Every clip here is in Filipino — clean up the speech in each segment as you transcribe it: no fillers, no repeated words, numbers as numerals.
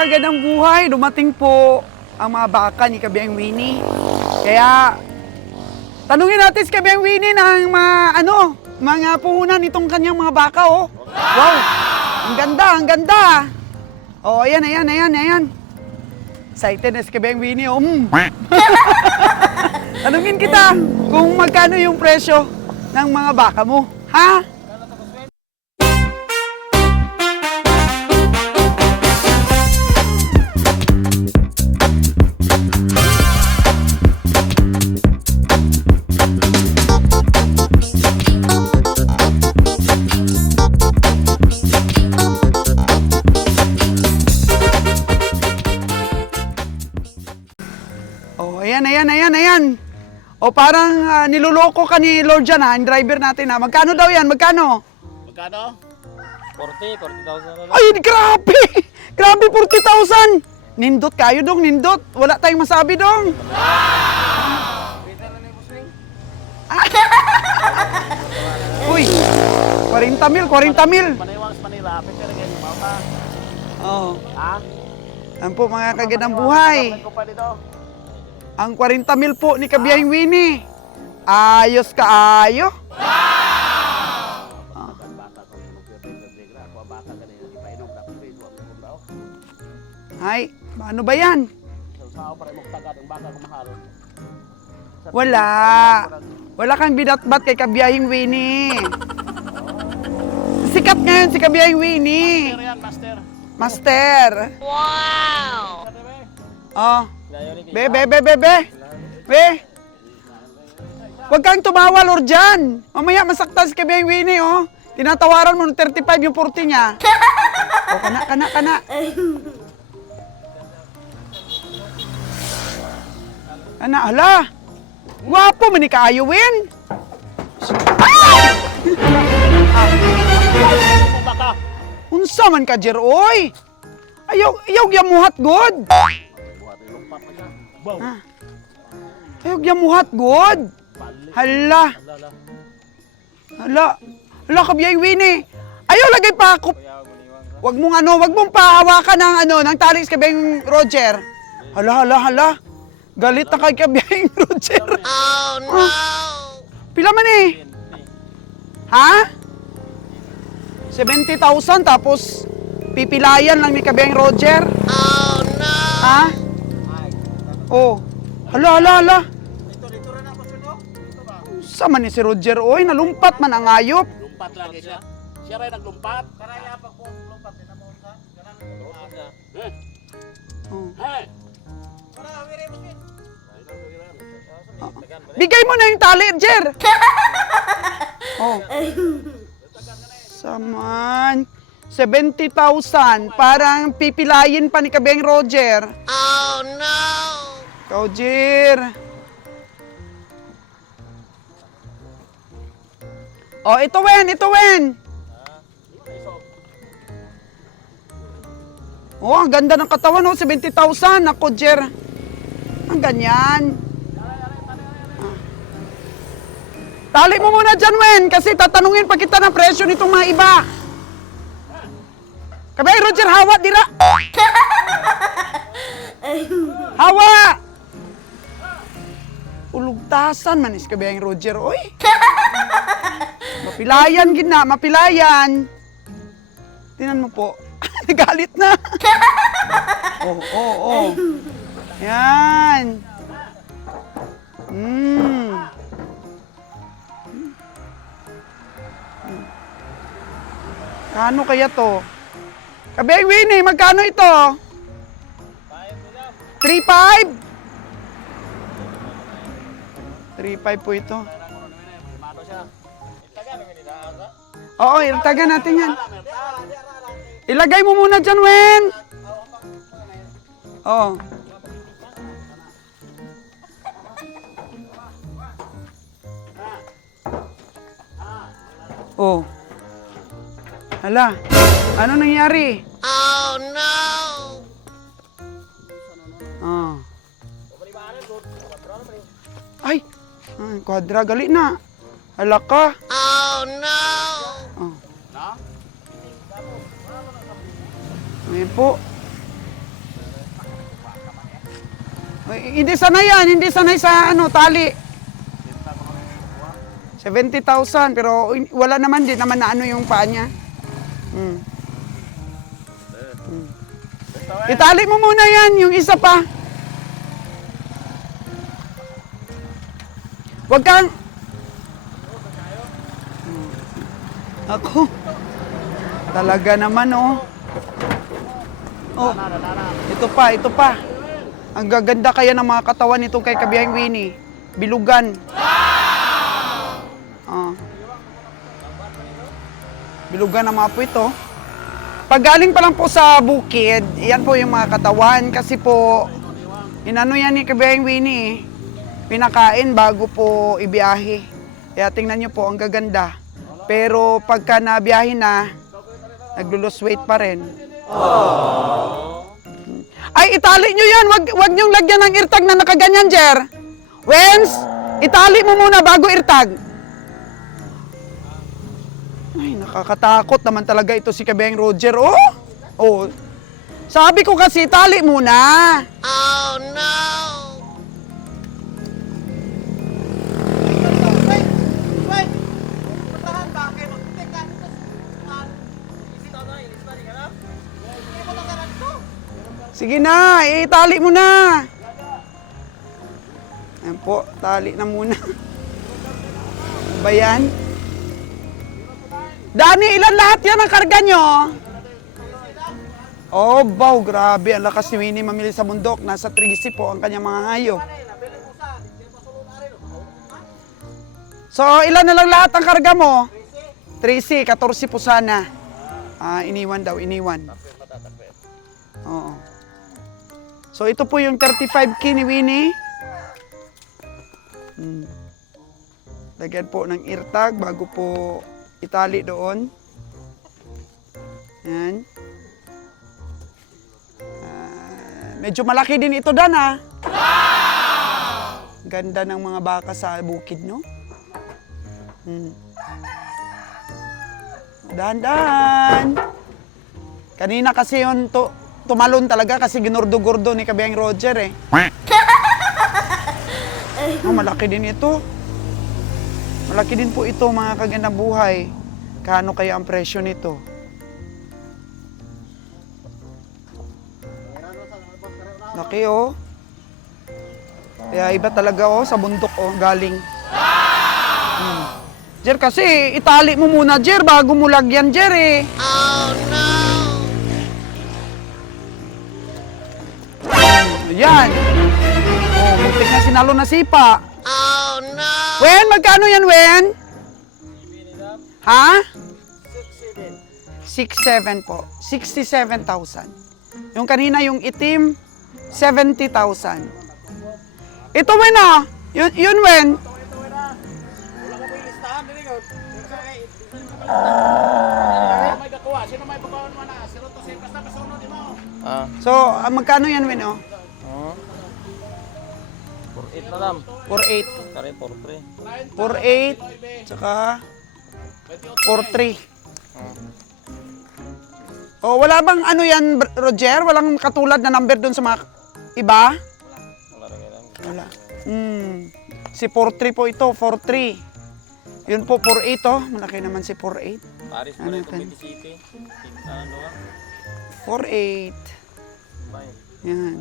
kagandang buhay, dumating po ang mga baka ni Kabiang Winnie. Kaya, tanungin natin si Kabiang Winnie ng mga puhunan nitong kanyang mga baka, oh. Wow! Ang ganda, ang ganda! Oh, ayan. Excited na si Kabiang Winnie, oh. Tanungin kita kung magkano yung presyo ng mga baka mo, ha? Oh, ayan. O parang niloloko ka ni Lord dyan, ha? Yung driver natin, ha? Magkano daw yan? Magkano? 40,000 na lang. Ay, grabe! Grabe, 40,000! Nindot kayo, dong, nindot. Wala tayong masabi, dong. Uy, 40 mil. Maniwang sa Manila, pwede rin yung mama. Oo. Ha? Yan po, mga kagandang buhay. Ko pa dito. Ang 40 mil po ni Kabiang Winnie. Ayos kaayo. Ay, ano ba yan? Wala. Wala kang binatbat kay Kabiang Winnie. Sikat ngayon si Kabiang Winnie. Master yan, master. Master. Wow! Oh. Be. Huwag kang tumawa, Lord Jan. Mamaya masaktan si Kabiang Winnie, oh. Tinatawaran mo ng 35 yung 40 niya. Oh, kana. Hala. Gwapo man ni kaayuwin. Baka. Unsa man ka, Jeroy? Ayaw yamuhat god. Ayaw yamuhat god. Hala, Kabiang Winnie. Ayaw lagay pa ako. Wag mong pahawakan ng tali sa Kabiang Roger. Hala. Galit na kay Kabiang Roger. Oh no! Pila man eh? Ha? 70,000 tapos pipilayan lang ni Kabiang Roger. Oh no! Ha? Oh. Hala. Dito rin ako suno. Dito ba? Sama ni si Roger, oy, nalumpat man ang ayop. Lumpat lagi siya. Siya rin naglumpat. Karaya pag po lumpat din mo sa. Ganang lumpat siya. Oh. Hey. Bigay mo na yung tali, Jer. Oh. Saman. 70,000. Parang pipilayin pa ni Kabiang Roger. Oh no! Ikaw, Jer. Oh, ito, Wen. Oh, ang ganda ng katawan, oh. 70,000. Ako, Jer. Ang ganyan. Tali mo muna dyan, Wen, kasi tatanungin pa kita ng presyo nitong mga iba. Kabiang Roger, hawa, dira. Hawa! Ulugtasan man is Kabiang Roger, oy. Mapilayan, mapilayan. Tingnan mo po. Nagalit na. Oh. Yan. Kano kaya to? Kabiang Winnie, magkano ito? 3.5? 3.5 po ito. Oo, ilagay natin yan. Ilagay mo muna dyan, Wen. Oo. Oh. Hala, ano nangyari? Oh no! Ah. Ay, kwadra, gali na. Hala ka. Oh no! Oh. Ayan po. Hindi sanay yan, hindi sanay sa ano, tali. 70,000 pero wala naman din naman na ano yung paa niya. Itali mo muna yan, yung isa pa. Huwag kang... Ako. Talaga naman, oh. Oh, ito pa. Ang gaganda kaya ng mga katawan nito kay Kabiyahing Winnie. Bilugan. Ah. Bilugan ang mga po ito. Pag galing pa lang po sa bukid, yan po yung mga katawan. Kasi po, inano yan ni Kabiyahing Winnie, pinakain bago po ibiyahe. Kaya tingnan nyo po, ang gaganda. Pero pagka nabiyahe na, naglo-lose weight pa rin. Ay, itali nyo yan! Wag nyong lagyan ng irtag na nakaganyan, Jer. Wens, itali mo muna bago irtag. Ay, nakakatakot naman talaga ito si Kabeng Roger. Oh! Oh. Sabi ko kasi, tali muna. Oh no! Sige na, itali mo na. Ayan po, tali na muna. Ano ba yan? Dani, ilan lahat yan ang karga nyo? Oh, wow, grabe. Ang lakas ni Winnie mamili sa bundok. Nasa 3C po ang kanyang mga hayop. So, ilan na lang lahat ang karga mo? 3C, 14 po sana. Iniwan daw, iniwan. Oo. So, ito po yung 35K ni Winnie. Lagyan po ng irtag bago po itali doon. Yan. Medyo malaki din ito, Dan, ha? Ganda ng mga baka sa bukid, no? Dahan-dahan. Kanina kasi yun, tumalon talaga kasi ginurdo-gurdo ni Kabiyang Roger, eh. Oh, malaki din ito. Malaki din po ito, mga kagandang buhay. Kano kaya ang presyo nito? Laki, oh. Kaya iba talaga, oh, sa bundok, oh, galing. Jer, kasi itali mo muna, Jer, bago mo lagyan, Jer, eh. Oh no! Yan. Oh, muntik na sinalo na sipa. Oh no! Wen, magkano yan, Wen? Ha? 6,700 po. 67,000. Yung kanina, yung itim, 70,000. Ito, Wen, ah. Yun, Wen. May kakuha. Sino may pagkawan mo na? Sino to si basta kasunod mo? So, magkano yan, Wen, oh? 48 na lang. 4,800. Kare 43. 4,800. Tsaka 4,300. Oh, wala bang ano yan, Roger? Walang katulad na number doon sa mga iba? Wala rin lang. Wala. Si 4,300 po ito, 4,300. Yun po, 4,800, oh. Malaki naman si 4,800. Paris pa Ano rin itong yan? Baby City. Ano ba? 4,800. Bye. Yan.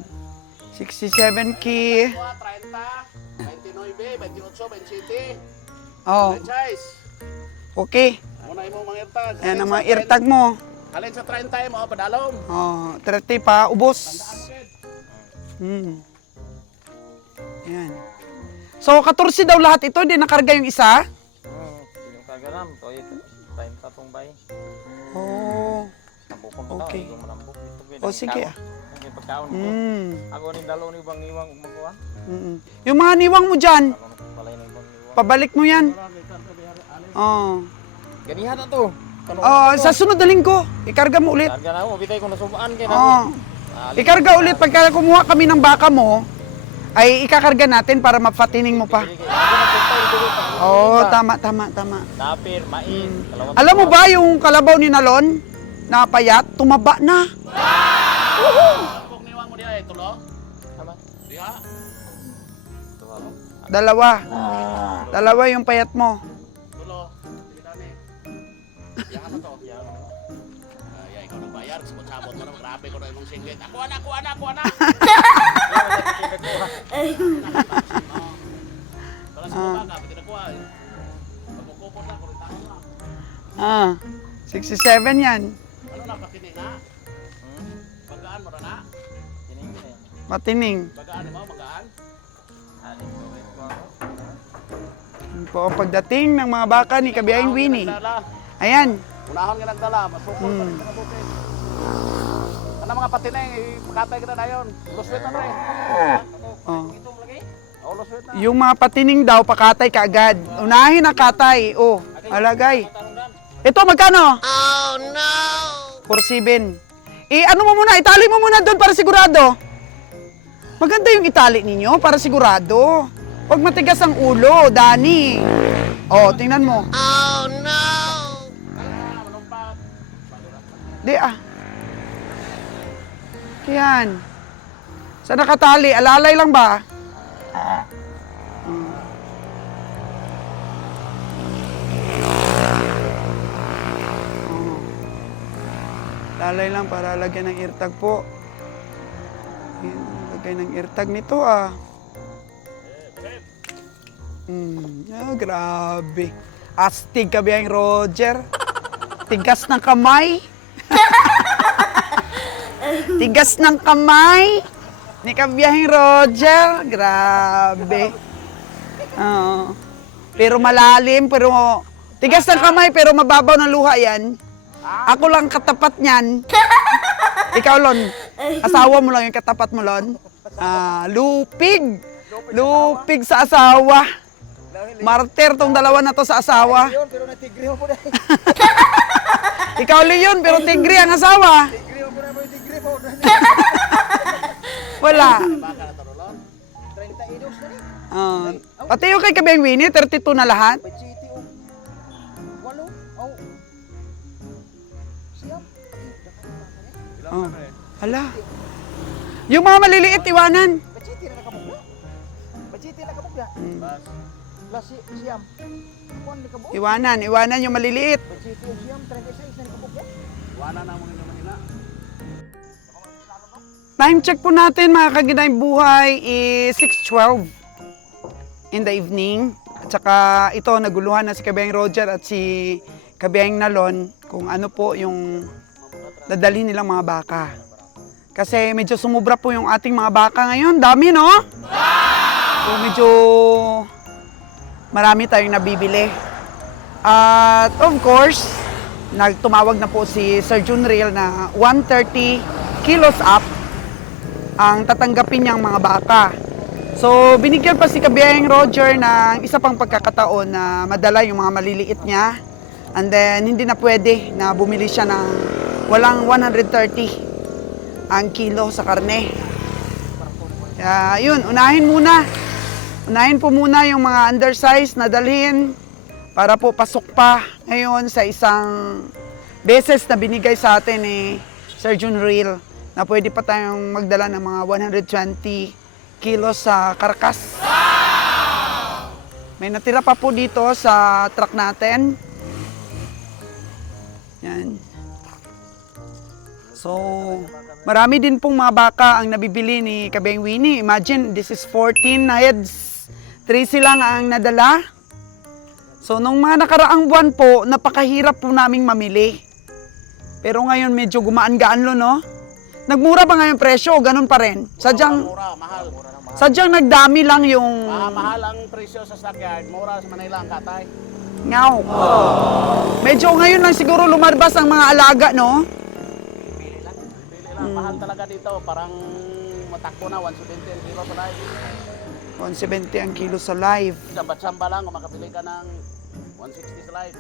67K. 30, 29, 28, 27. Oh, Franchise. okay. Muna mo mga irtag. Yan ang mga irtag mo. Alin sa 30 mo, padalong. Oh, 30 pa, ubos. Yan. So, 14 daw lahat ito, hindi nakarga yung isa? Yung kagaram. To ito. Time pa tong bay. Oh. Nabukon mo Okay. daw. Hindi mo manambok. Ito pwede. Oh, sige, ah. Yung pagkaon ko. Ako ni dalo ni bang niwang magkuha. Yung mga niwang mo dyan, Dalo na palay ng bang niwang. pabalik mo yan. Oh. Ganihan na to. Oh, sa sunod na linggo, ikarga mo ulit. Karga na ako. Bitay ko nasubaan kay na. Oh. Ikarga ulit pagka kumuha kami ng baka mo, ay ikakarga natin para mapatining mo pa. Oh, tama. Napir, mais. Alam mo ba yung kalabaw ni Nalon na payat, tumaba na. Kung niwang mo diya, tulo. Tama. Diha. Dalawa. Dalawa yung payat mo. Tulo. Sige dani. Yang ano to? Yang. Ay, ikaw nang bayar. Sabot mo na. Grabe ko na imong singlet. Ako ana. Para sa mga ka, pwede na kuha. Pagkukupot na, kurintahan na. 67 yan. Ano na, patinig na? Bagaan mo na na? Matining. Bagaan mo, magaan? Yun po ang pagdating ng mga baka ni Kabiyahing Winnie. Ayan. Unahon nga nagdala, masukol pa rin sa kabutin. Ano mga patineng, ipakatay kita na yun. Luswit na rin. Oh. Oo, luswit na. Yung mga patining daw, pakatay kaagad. Unahin ang katay. Oh, alagay. Ito, magkano? Oh no! 47. Ano mo muna, itali mo muna doon para sigurado. Maganda yung itali ninyo para sigurado. Huwag matigas ang ulo, Dani. Oh, tingnan mo. Oh no! Di Yan. Sa nakatali, alalay lang ba? Lalay lang para lagyan ng eartag po. Yan, lagay ng eartag nito grabe. Astig Kabiyahing Roger. Tigas ng kamay. Tigas ng kamay ni Kabiyahing Roger. Grabe. Oo. Pero malalim, pero tigas ng kamay, pero mababaw ng luha yan. Ako lang katapat niyan. Ikaw, Lon. Asawa mo lang yung katapat mo, Lon. Lupig. Lupig sa asawa. Martir tong dalawa na to sa asawa. Pero natigri mo po na. Ikaw, Leon, pero tigri ang asawa. Tigri mo po na, tigri mo. Wala. Baka na tarulon. 30 idos na rin. Pati yung kay Kabiyahing Winnie, 32 na lahat. Bachiti o. Walo. Oh. Siyam. Ilang Oh. na rin? Hala. Yung mga maliliit, iwanan. Bachiti na nakabugla. Bachiti na nakabugla. Bas. Plus siyam. Kuan ni kabugla. Iwanan yung maliliit. Bachiti o siyam 36 na nakabugla. Wala na mo nila manila. Time check po natin mga kaginayang buhay is 6:12 in the evening. At saka ito, naguluhan na si Kabiyahing Roger at si Kabiyahing Nalon kung ano po yung dadalhin nilang mga baka. Kasi medyo sumubra po yung ating mga baka ngayon. Dami, no? So medyo marami tayong nabibili. At of course, nagtumawag na po si Sir Junriel na 130 kilos up ang tatanggapin niyang mga baka. So, binigyan pa si Kabiyahing Roger ng isa pang pagkakataon na madala yung mga maliliit niya. And then, hindi na pwede na bumili siya ng walang 130 ang kilo sa karne. Kaya, yun, unahin muna. Unahin po muna yung mga undersize na dalhin para po pasok pa ngayon sa isang beses na binigay sa atin ni Sir Junriel na pwede pa tayong magdala ng mga 120 kilos sa karkas. May natira pa po dito sa truck natin. Yan. So, marami din pong mga baka ang nabibili ni Kabiyahing Winnie. Imagine, this is 14 heads. 13 lang ang nadala. So, nung mga nakaraang buwan po, napakahirap po naming mamili. Pero ngayon medyo gumaan-gaan lo, no? Nagmura ba ngayon presyo o ganun pa rin? Sadyang, Mura, mahal. sadyang nagdami lang yung Mahal ang presyo sa stockyard. Mura sa Manila ang katay. ngaw. Medyo ngayon lang siguro lumarbas ang mga alaga, no? Pili lang. Mahal talaga dito. Parang matakbo na, 170 ang kilo sa live. 170 ang kilo sa live. Samba-samba lang kung makapili ka ng 160 sa live.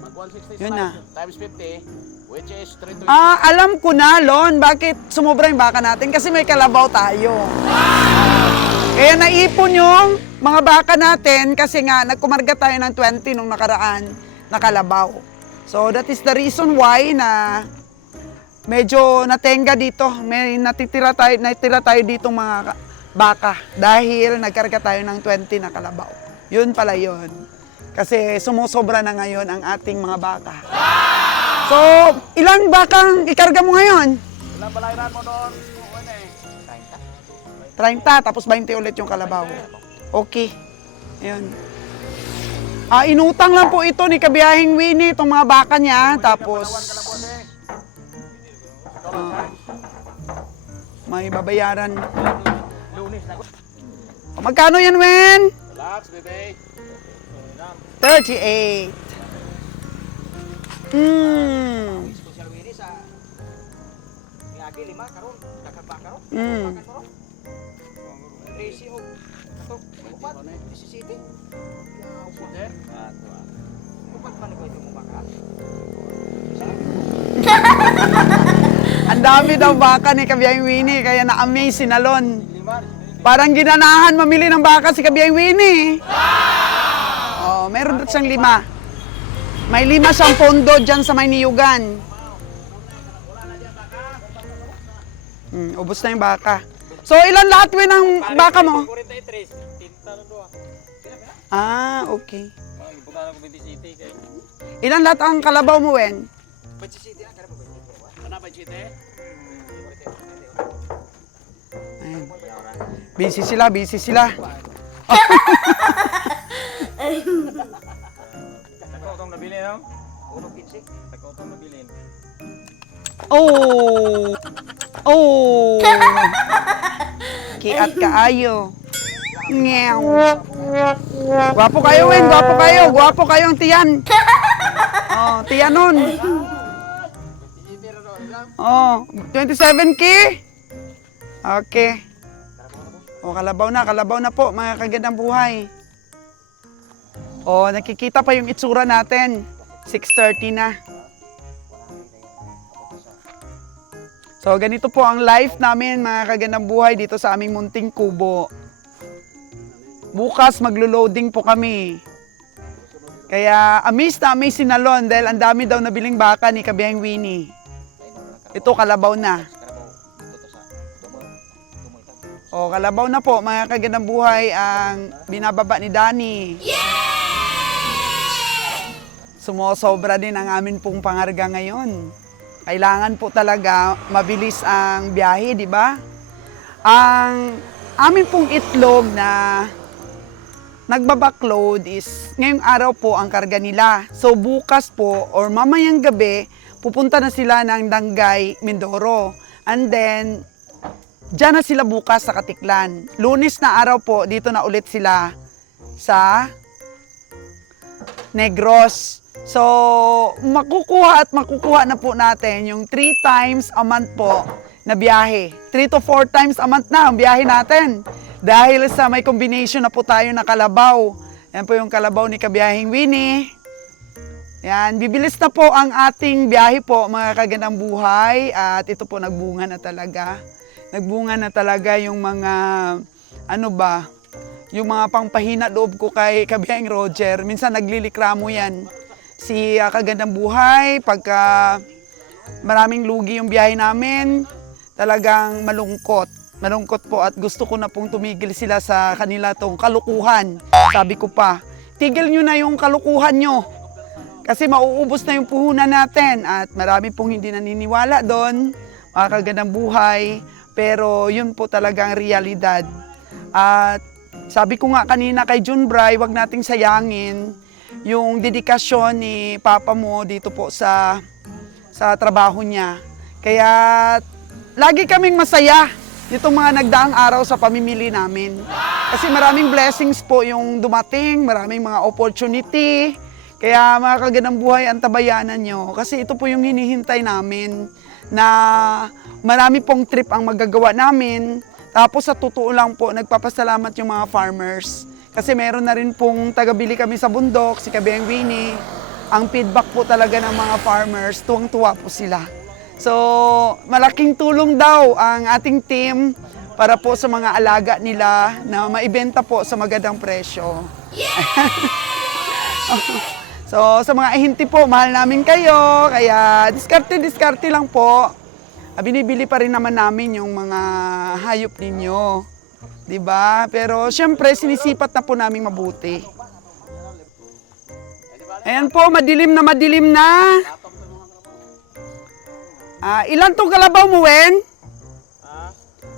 Mag 160 Yun sa na. live, times 50, which is 320. Alam ko na, Lon, bakit sumobra yung baka natin? Kasi may kalabaw tayo. Kaya naipon yung mga baka natin kasi nga nagkumarga tayo ng 20 nung nakaraan na kalabaw. So that is the reason why na medyo natenga dito. May natira tayo dito mga baka dahil nagkarga tayo ng 20 na kalabaw. Yun pala yun. Kasi sumusobra na ngayon ang ating mga baka. So, ilang bakang ikarga mo ngayon? Ilang balayran mo doon? 30, tapos 20 ulit yung kalabaw. Okay. Ayun. Inutang lang po ito ni Kabiyahing Winnie, itong mga baka niya. Tapos, may babayaran. Magkano yan, Wen? Relax, bebe. 38. Social media sa niagi 5 karon, dagdag ba karon? Mm. Tracy og katok upat si City. Upat man ko ito mo baka. Ang dami daw baka ni Kabiyahing Winnie, kaya na-amaze si Nalon. 5 Parang ginanahan mamili ng baka si Kabiyahing Winnie. Oh, meron doon siyang 5. May 5 siyang pondo dyan sa may niyugan. Ubos na yung baka. So, ilan lahat Wen ang baka mo? 43, tinta na do. Okay. Ipunta na ko 20 City kay. Ilan lahat ang kalabaw mo, Wen? 20 City kada po 20. Ano ba, Chite? Ayun. Busy sila, busy sila. Tako tong nabili no? 1.15. Tako tong nabili. Oh! Oh! Kiat kaayo. Ngew. Gwapo kayo, Wen. Gwapo kayo. Gwapo kayo ang tiyan. Oh, tiyan nun. Oh, 27K? Okay. Oh, kalabaw na po, mga kagandang buhay. Oh, nakikita pa yung itsura natin. 6:30 na. So, ganito po ang life namin, mga kagandang buhay, dito sa aming munting kubo. Bukas, maglo-loading po kami. Kaya, amazed na amazed si Nalon dahil ang dami daw nabiling baka ni Kabiyahing Winnie. Ito, kalabaw na. O, kalabaw na po, mga kagandang buhay, ang binababa ni Danny. Sumosobra din ang amin pong pangarga ngayon. Kailangan po talaga mabilis ang biyahe, di ba? Ang amin pong itlog na nagbabackload is ngayong araw po ang karga nila. So bukas po or mamayang gabi, pupunta na sila ng Dangay, Mindoro. And then, dyan na sila bukas sa Katiklan. Lunes na araw po, dito na ulit sila sa Negros. So, makukuha na po natin yung 3 times a month po na biyahe. 3 to 4 times a month na ang biyahe natin. Dahil sa may combination na po tayo na kalabaw. Yan po yung kalabaw ni Kabiyahing Winnie. Yan, bibilis na po ang ating biyahe po, mga kagandang buhay. At ito po, nagbunga na talaga. Nagbunga na talaga yung mga, yung mga pangpahina loob ko kay Kabiyahing Roger. Minsan naglilikramo yan. Si kagandang buhay, pagka maraming lugi yung biyahe namin, talagang malungkot. Malungkot po at gusto ko na pong tumigil sila sa kanila tong kalukuhan. Sabi ko pa, tigil nyo na yung kalukuhan nyo. Kasi mauubos na yung puhunan natin at marami pong hindi naniniwala doon, mga kagandang buhay. Pero yun po talagang realidad. At sabi ko nga kanina kay June Bray, wag nating sayangin yung dedikasyon ni Papa mo dito po sa trabaho niya. Kaya lagi kaming masaya itong mga nagdaang araw sa pamimili namin. Kasi maraming blessings po yung dumating, maraming mga opportunity. Kaya mga kagandang buhay, antabayanan nyo. Kasi ito po yung hinihintay namin na marami pong trip ang magagawa namin. Tapos sa totoo lang po, nagpapasalamat yung mga farmers. Kasi meron na rin pong tagabili kami sa bundok, si Kabiyahing Winnie. Ang feedback po talaga ng mga farmers, tuwang-tuwa po sila. So, malaking tulong daw ang ating team para po sa mga alaga nila na maibenta po sa magandang presyo. So, sa mga ihinti po, mahal namin kayo. Kaya, diskarte lang po. Binibili pa rin naman namin yung mga hayop ninyo. Diba? Pero syempre, sinisipat na po namin mabuti. Ayan po, madilim na madilim na. Ilan tong kalabaw mo, Wen?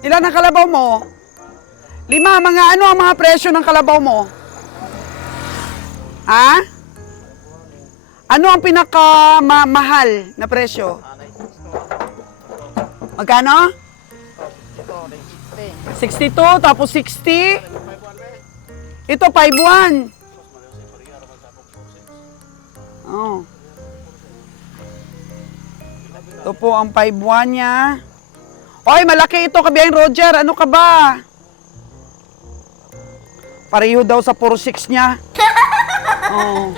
Ilan ang kalabaw mo? 5, mga ano ang mga presyo ng kalabaw mo? Ha? Ano ang pinaka-mahal na presyo? Magkano? 62, tapos 60. Ito, 5-1. Oh. Ito po ang 5-1 niya. Oy, malaki ito, Kabiyahin Roger. Ano ka ba? Pareho daw sa 4-6 niya. Oh.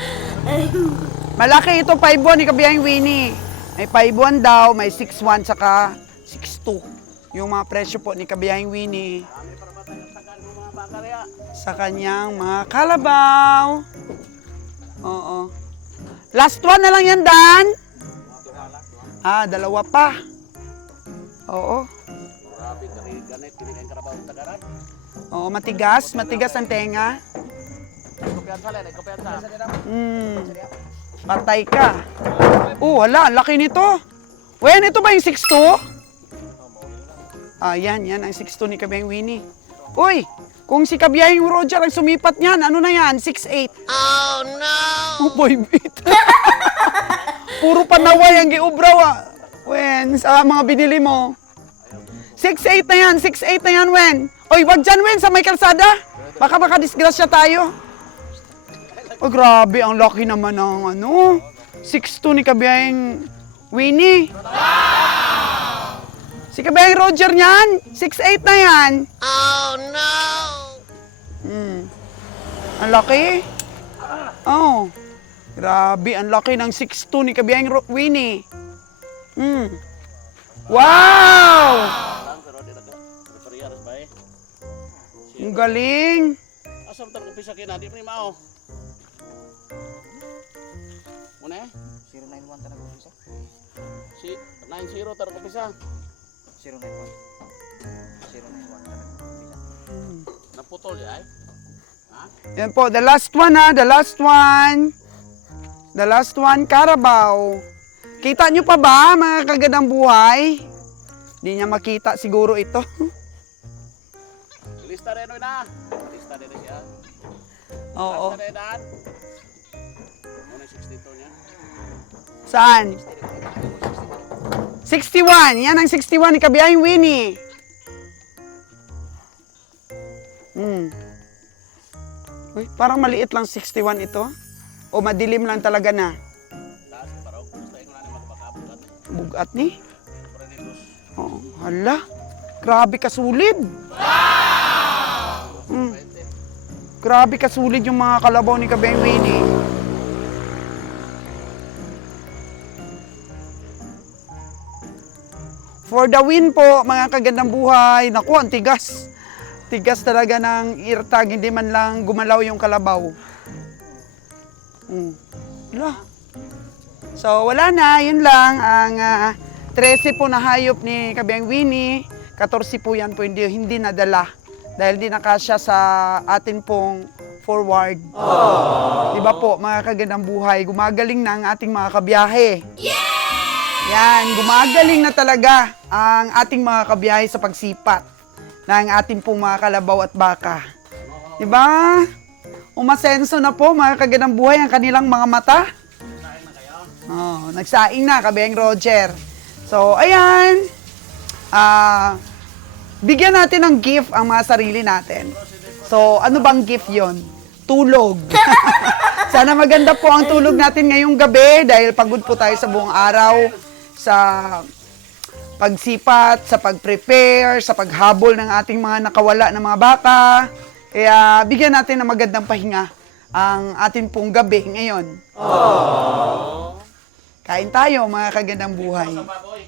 Malaki ito, 5-1 ni Kabiyahin Winnie. May 5-1 daw, may 6-1, saka 6-2. Yung mga presyo po ni Kabiyahin Winnie sa kanyang mga kalabaw. Oo. Last one na lang yan, Dan. Dalawa pa. Oo. Grabe, ganit, kinikain karabaw ng tagaran. Oo, matigas ang tenga. Kumpiyansa lang, kumpiyansa. Patay ka. Wala, laki nito. Wen, ito ba yung 6'2"? Yan ang 6'2" ni Kabiyahin Winnie. Uy, kung si Kabiyahin Roger ang sumipat niyan, ano na yan? 6'8". Oh no! Oh, boy, bit. Puro panaway ang giubraw, Wen, sa mga binili mo. 6'8" na yan, 6'8" na yan, Wen. Oy, wag dyan, Wen, sa may kalsada. Baka makadisgrasya tayo. Oh, grabe, ang laki naman ng 6'2" ni Kabiyahin Winnie. Si Kabiyahin Roger niyan, 6'8" na yan. Oh no! Ang laki. Oh, grabe, ang laki ng 6'2" ni Kabiyahin Winnie. Wow! Pero di na refereeras ba eh? Ang galing. Asam tar umpisa kina di ni mao. Muna eh? 091 talaga umpisa. Si 90 tar umpisa. 091. 091 talaga umpisa. Naputol ya ay. Ha? Yan po, the last one the last one. The last one, Carabao. Kita nyo pa ba, mga kagandang buhay? Di niya makita siguro ito. Lista rin na. Lista rin siya. Oo. Lista rin dan. Muna 62 niya. Saan? 61. Yan ang 61 ni Kabiyahin Winnie. Uy, parang maliit lang 61 ito. O madilim lang talaga na. Taas parang gusto ko na magpakabugat. Bugat ni. Prenitos. Oh, hala. Grabe kasulid. Wow! Grabe kasulid yung mga kalabaw ni Kabiyahin Winnie. For the win po, mga kagandang buhay. Naku, ang tigas. Tigas talaga ng irtag, hindi man lang gumalaw yung kalabaw. Wala. So, wala na. Yun lang. Ang 13 po na hayop ni Kabiyahin Winnie. 14 po yan po hindi nadala. Dahil di nakasya sa atin pong forward. Diba po, mga kagandang buhay, gumagaling na ang ating mga kabiyahe. Yan, gumagaling na talaga ang ating mga kabiyahe sa pagsipat ng ating pong mga kalabaw at baka. Diba? Umasenso na po, mga kagandang buhay, ang kanilang mga mata. Nagsaing na, Kabiyahin Roger. So, ayan. Bigyan natin ng gift ang mga sarili natin. So, ano bang gift yon? Tulog. Sana maganda po ang tulog natin ngayong gabi dahil pagod po tayo sa buong araw sa pagsipat, sa pag-prepare, sa paghabol ng ating mga nakawala na mga baka. Kaya bigyan natin ng magandang pahinga ang ating pong gabi ngayon. Kain tayo, mga kagandang buhay. Baboy.